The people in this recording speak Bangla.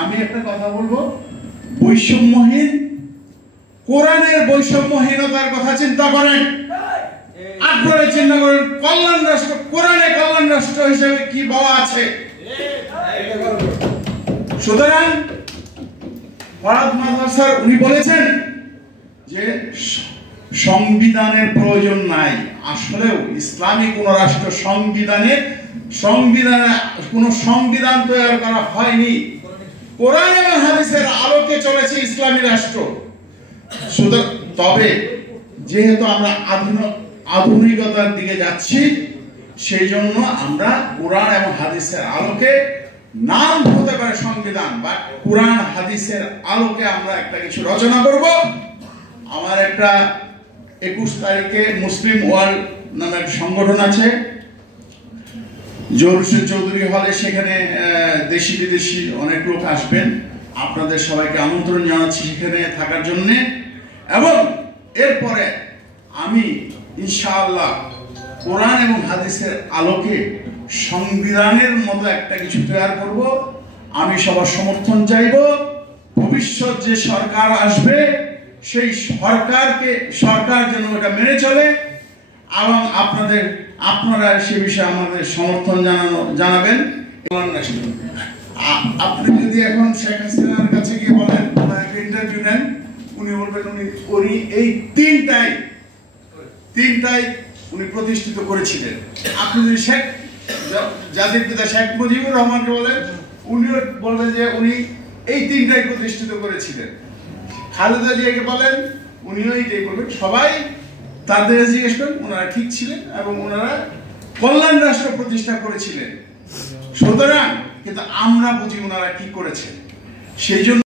আমি একটা কথা বলবো, বৈষম্যহীন কোরআনের বৈষম্যহীনতার কথা চিন্তা করেন, আগ্রহে চিন্তা করেন। কল্যাণ রাষ্ট্র, কোরআনে কল্যাণ রাষ্ট্র হিসেবে কি বলা আছে? সুতরাং ফরহাদ মাযহার স্যার উনি বলেছেন যে সংবিধানের প্রয়োজন নাই। আসলেও ইসলামী কোন রাষ্ট্র কোন সংবিধান তৈরি করা হয়নি। কোরআন এবং হাদিসের আলোকে চলেছে ইসলামী রাষ্ট্র। তবে যেহেতু আমরা আধুনিকতার দিকে যাচ্ছি, সেই জন্য আমরা কোরআন এবং হাদিসের আলোকে, নাম হতে পারে সংবিধান, বা কোরআন হাদিসের আলোকে আমরা একটা কিছু রচনা করব। আমার একটা 21 তারিখে মুসলিম ওয়ার্ল্ড নামে এক সংগঠন আছে জহুরুল চৌধুরী হলে, সেখানে দেশি বিদেশি অনেক লোক আসবেন। আপনাদের সবাইকে আমন্ত্রণ জানাচ্ছি সেখানে থাকার জন্য। এবং এরপরে আমি ইনশাআল্লাহ কোরআন এবং হাদিসের আলোকে সংবিধানের মতো একটা কিছু তৈরি করব। আমি সবার সমর্থন চাইব। ভবিষ্যৎ যে সরকার আসবে, সেই সরকার যেন এটা মেনে চলে, এবং আপনারা সে বিষয়ে আমাদের সমর্থন জানাবেন। আপনি যদি এখন শেখ হাসিনার কাছে গিয়ে বলেন, একটা ইন্টারভিউ নেন, উনি বলবেন উনি এই তিনটাই উনি প্রতিষ্ঠিত করেছিলেন। আপনি যদি জাতির পিতা শেখ মুজিবুর রহমানকে বলেন, উনিও বলবেন যে উনি এই তিনটাই প্রতিষ্ঠিত করেছিলেন। খালেদা জিয়াকে বলেন, উনিও এইটাই বলবেন। সবাই তাদের জিজ্ঞেস করেন, ওনারা ঠিক ছিলেন এবং ওনারা কল্যাণ রাষ্ট্র প্রতিষ্ঠা করেছিলেন। সুতরাং কিন্তু আমরা বুঝি ওনারা কি করেছেন। সেই জন্য